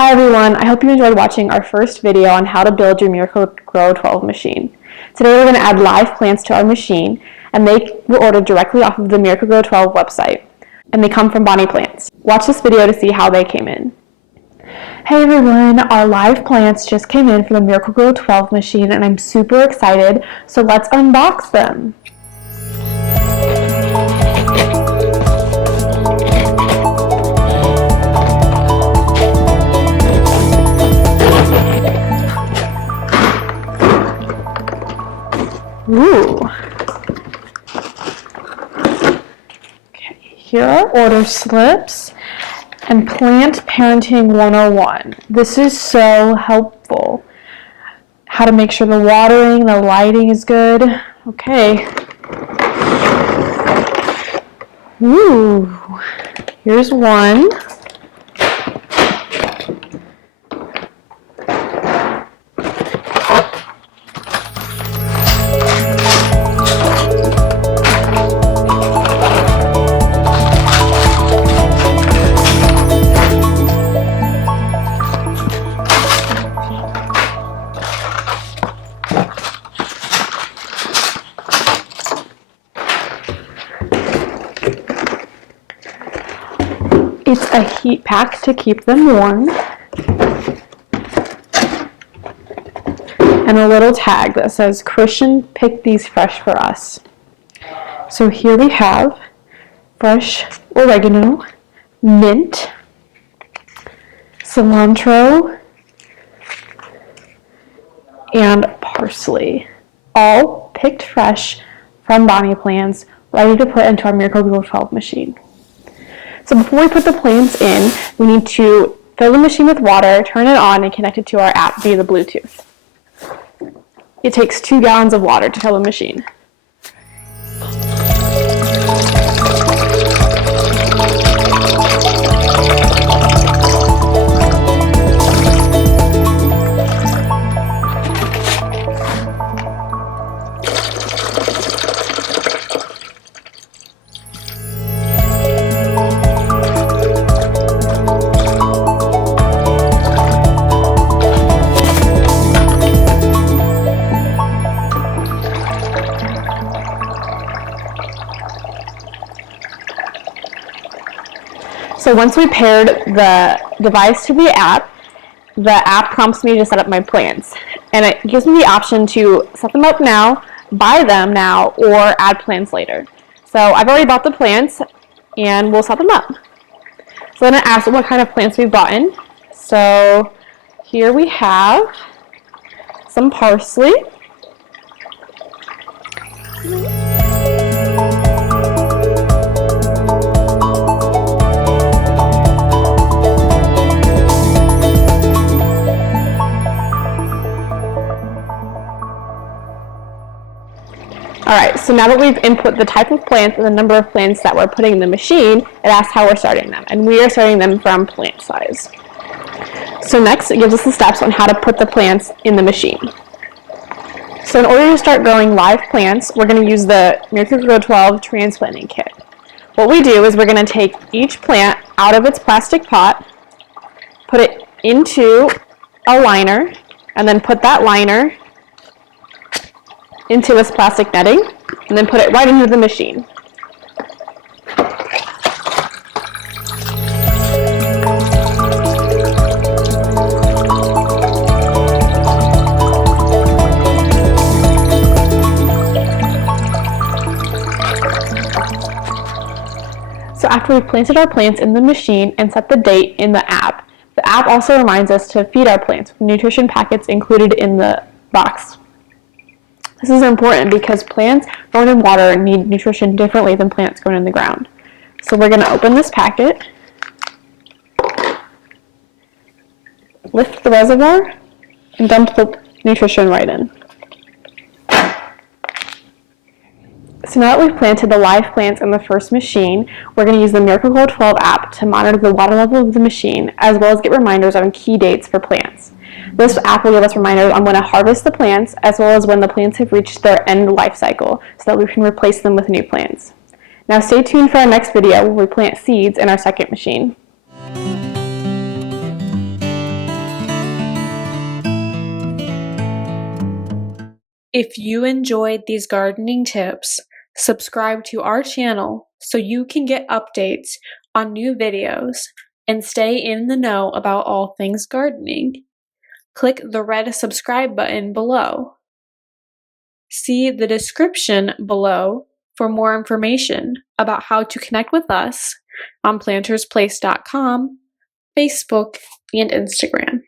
Hi everyone, I hope you enjoyed watching our first video on how to build your Miracle-Gro 12 machine. Today we're going to add live plants to our machine, and they were ordered directly off of the Miracle-Gro 12 website, and they come from Bonnie Plants. Watch this video to see how they came in. Hey everyone, our live plants just came in from the Miracle-Gro 12 machine, and I'm super excited, so let's unbox them. Ooh. Okay, here are order slips and Plant Parenting 101. This is so helpful. How to make sure the watering, the lighting is good. Okay. Ooh. Here's one. It's a heat pack to keep them warm, and a little tag that says, "Christian picked these fresh for us." So here we have fresh oregano, mint, cilantro, and parsley, all picked fresh from Bonnie Plants, ready to put into our Miracle-Gro 12 machine. So before we put the plants in, we need to fill the machine with water, turn it on, and connect it to our app via the Bluetooth. It takes 2 gallons of water to fill the machine. So once we paired the device to the app prompts me to set up my plants. And it gives me the option to set them up now, buy them now, or add plants later. So I've already bought the plants, and we'll set them up. So then it asks what kind of plants we've bought in. So here we have some parsley. Alright, so now that we've input the type of plants and the number of plants that we're putting in the machine, it asks how we're starting them, and we are starting them from plant size. So next, it gives us the steps on how to put the plants in the machine. So in order to start growing live plants, we're going to use the Miracle-Gro 12 Transplanting Kit. What we do is we're going to take each plant out of its plastic pot, put it into a liner, and then put that liner into this plastic netting, and then put it right into the machine. So after we've planted our plants in the machine and set the date in the app also reminds us to feed our plants with nutrition packets included in the box. This is important because plants grown in water need nutrition differently than plants grown in the ground. So we're going to open this packet, lift the reservoir, and dump the nutrition right in. So now that we've planted the live plants in the first machine, we're going to use the Miracle-Gro 12 app to monitor the water level of the machine, as well as get reminders on key dates for plants. This app will give us reminders on when to harvest the plants, as well as when the plants have reached their end life cycle, so that we can replace them with new plants. Now stay tuned for our next video where we plant seeds in our second machine. If you enjoyed these gardening tips, subscribe to our channel so you can get updates on new videos and stay in the know about all things gardening. Click the red subscribe button below. See the description below for more information about how to connect with us on PlantersPlace.com, Facebook, and Instagram.